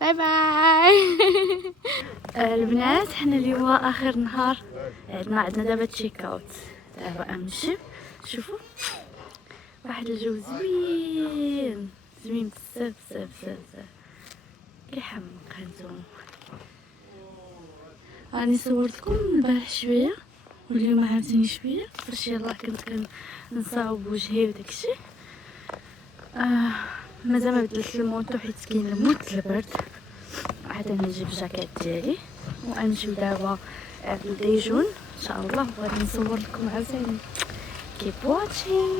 باي باي. البنات حنا اليوم اخر نهار عندنا دابا تشيك اوت. دابا نمشي. شوفوا واحد الجو زوين زوين بزاف بزاف بزاف كيحمق. هانتوما راني صورتكم البارح شويه واليوم عاوتاني شويه فاش يلاه كنت كنصاوب وجهي وداكشي. مازال ما بدلت المونطو حيت كاين الموت البرد. عاد نجيب جاكيت ديالي وغنمشيو دابا للديجون ان شاء الله وغادي نصور لكم عاوتاني. keep watching.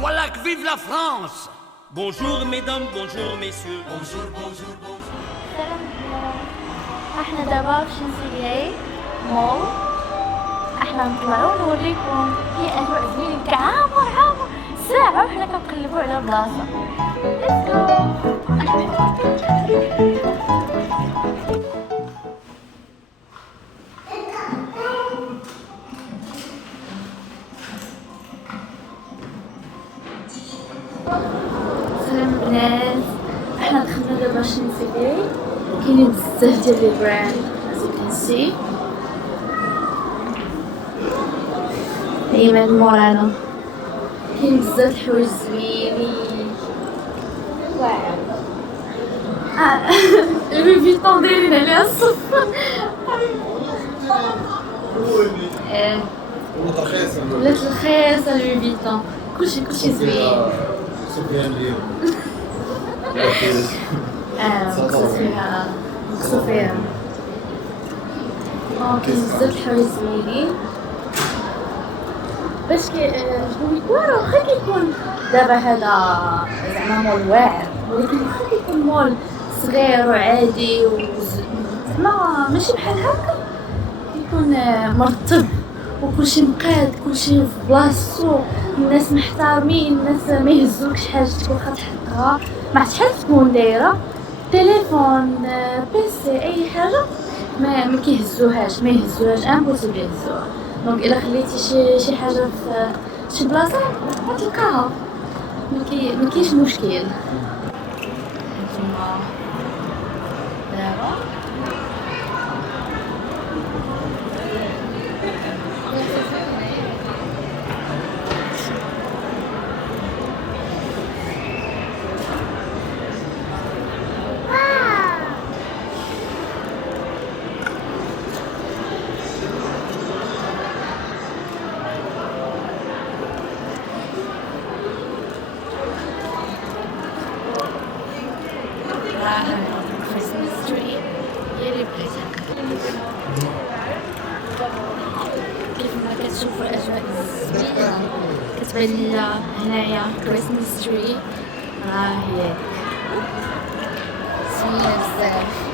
Voilà que vive la France! Bonjour mesdames, bonjour messieurs. Bonjour, bonjour, bonjour. احنا دابا في شنسيلي مول. احنا نطلعو نوريكم في اجواء زوينين عامر ساعه وحنا كنقلبوا على بلاصه. سلام البنات. احنا دخلنا دابا شنسيلي. كاينين بزاف ديال لي براند كنسي ايمان مورانا. كاين بزاف الحوايج زوينين. واو لوي فيتون دايرين عليها الصفر. ولات رخيصه لوي فيتون. كلشي زوين. مقصو فيها. كاين بزاف الحوايج زوينين باش كيعجبوني. واخا كيكون دابا هذا زعما مول واعر، ولكن واخا كيكون مول صغير وعادي زعما ماشي بحال هكا، كيكون مرتب وكلشي مقاد، كلشي في بلاصتو، الناس محترمين، الناس ما يهزوكش حاجتك واخا تحطها مع شحال تكون دايره، تليفون بيسي اي حاجه ما كيهزوهاش امبوسيبل يهزوها. دونك الا خليتي شي حاجه في شي بلاصه غتلقاها، ما كاينش مشكل. نتوما دابا Christmas tree هي اللي بغيتها. كيف ما كتشوفوا الاجواء زوينه، كتبان لنا هنايا Christmas tree راه هي زوينه بزاف.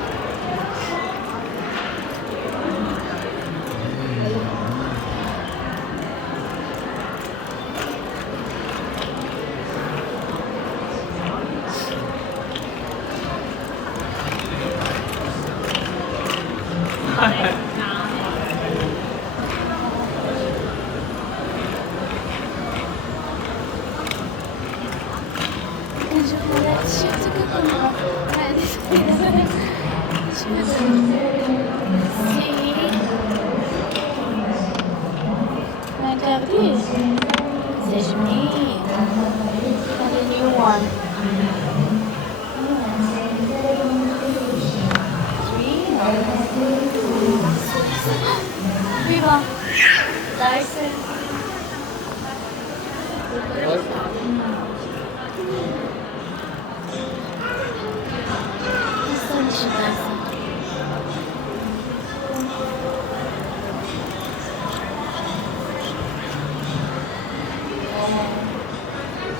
Regardez, c'est joli. The new one. Viva. Dyson.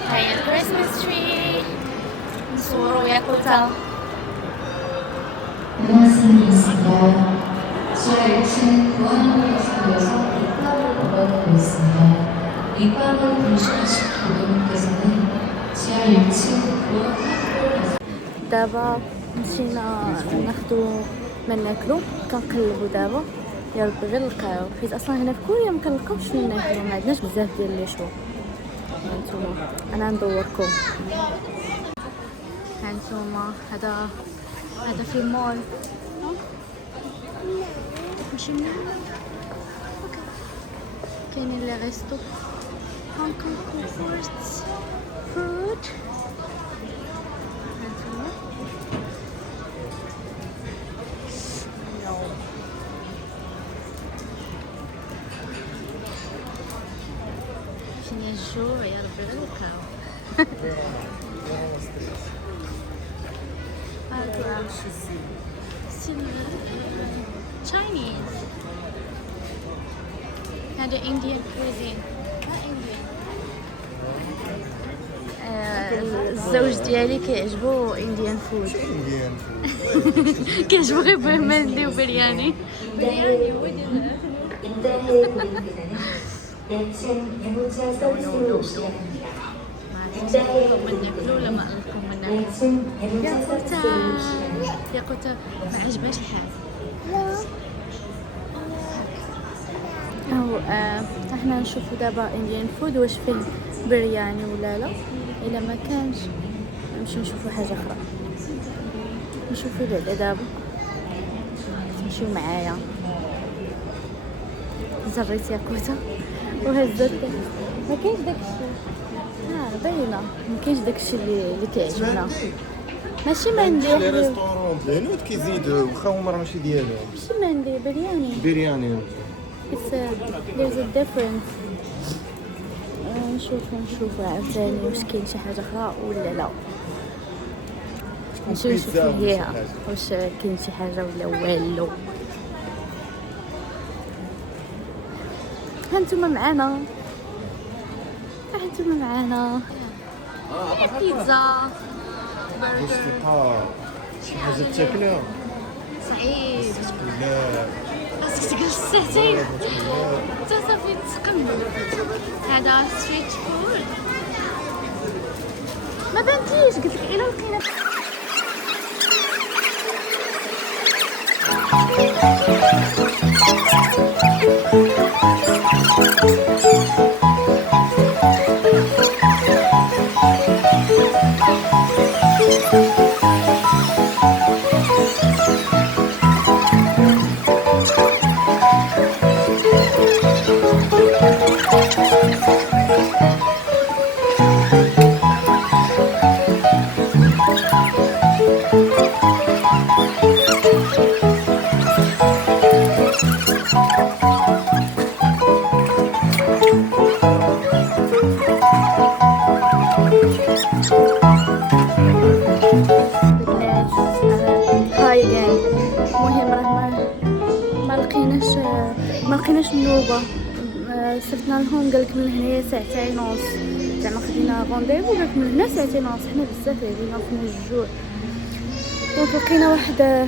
هاي الكريسماس تري نصوروا يا كوتا. 안녕하십니까. 지하 1층 구원로에서 입방을 있습니다. 입방을 분실하신 고객님께서는 지하 1층 구원로에서 دابا مشينا ناخدو ما ناكلو، كنقلبو دابا يا ربي غير نلقاو، حيت اصلا هنا في كوريا مكنلقاوش فين ناكلو، ما عندناش بزاف ديال لي شو. هانتوما انا ندوركم، هانتوما هذا في المول. نمشيو اوكي، كاينين لي ريستو هونغ كونغ كومفورت فود. هانتوما فين الجوع يا ربي غير نلقاو. Chinese. هذا Indian cuisine. الزوج ديالي كيعجبو Indian food. كيعجبو غير مندي وبرياني. يا قوتا ما عجبهاش الحال. او احنا نشوفوا دابا انديان فود، واش فيه برياني ولا لا. الا ما كانش نمشي نشوفوا حاجه اخرى. نشوفوا بعدا دابا، تمشيو معايا. زريت يا كوتا وهزت، ما كاينش داكشي باينه، ما كاينش داكشي اللي كيعجبنا. ماشي مندي لي ريستورون الهنود كيزيدوا واخا هما راه ماشي ديالهم، ماشي مندي برياني. بيرياني. It's there's a difference. نشوفوا عاوتاني واش كاين شي حاجه اخرى ولا لا. نشوفوا فيها واش كاين شي حاجه ولا والو. هانتوما معانا انتم معانا بيتزا برجر. شي حاجه تاكلها صعيب لا خاصك تجلس ساعتين حتى صافي تقمل. هذا ستريت فود ما بانتيش، قلت لك الا لقينا هاي جاي. المهم راه ما لقيناش النوبه. صرتنا لهم قالك من هنايا ساعتين ونص، زعما خدينا رونديفو قالك من هنا ساعتين ونص. حنا بزاف علينا من الجوع. دونك لقينا واحد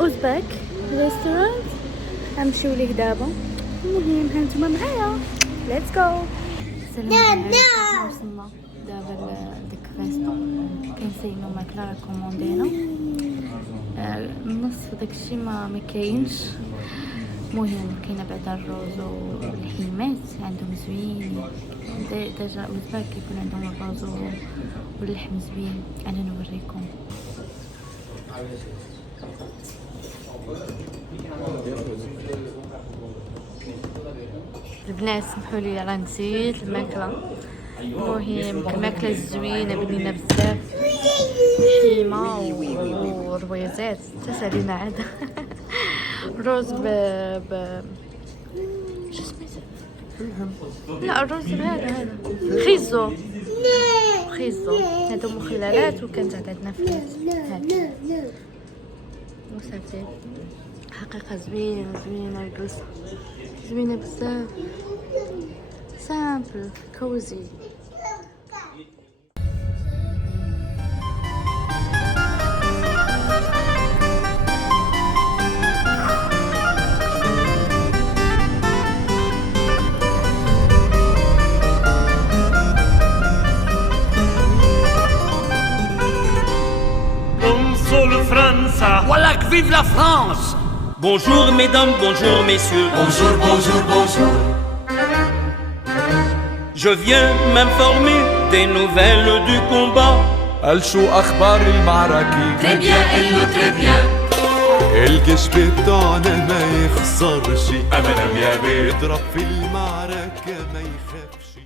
اوزباك ريستورانت غنمشيو ليه دابا. المهم هانتوما معايا ليتس جو. وصلنا دابا لديك الريستو كنسينو ماكله ريكوموندينا. النص داكشي ما كاينش. المهم كاينه بعدا الروز واللحيمات عندهم زوين. ديجا اوزباك كيكون عندهم الروز واللحم زوين. انا نوريكم. البنات سمحوا لي راه نسيت الماكله. المهم الماكله الزوينه بنينه بزاف، لحيمه وربيزات تسالينا عاد. الروز شو سميتو؟ لا الروز هذا خيزو هادو مخللات وكانت عندنا فلات هاد وصافي. حقيقه زوينه الجلسه زوينه بزاف، سامبل كوزي. Voilà que vive la France! Bonjour mesdames, bonjour messieurs. Bonjour, bonjour, bonjour. Je viens m'informer des nouvelles du combat. قال شو أخبار المعركة؟ Très bien, elle très bien. الجيش بتاعنا ما يخسرش أبدا يا بيت، يضرب في المعركة ما يخافش.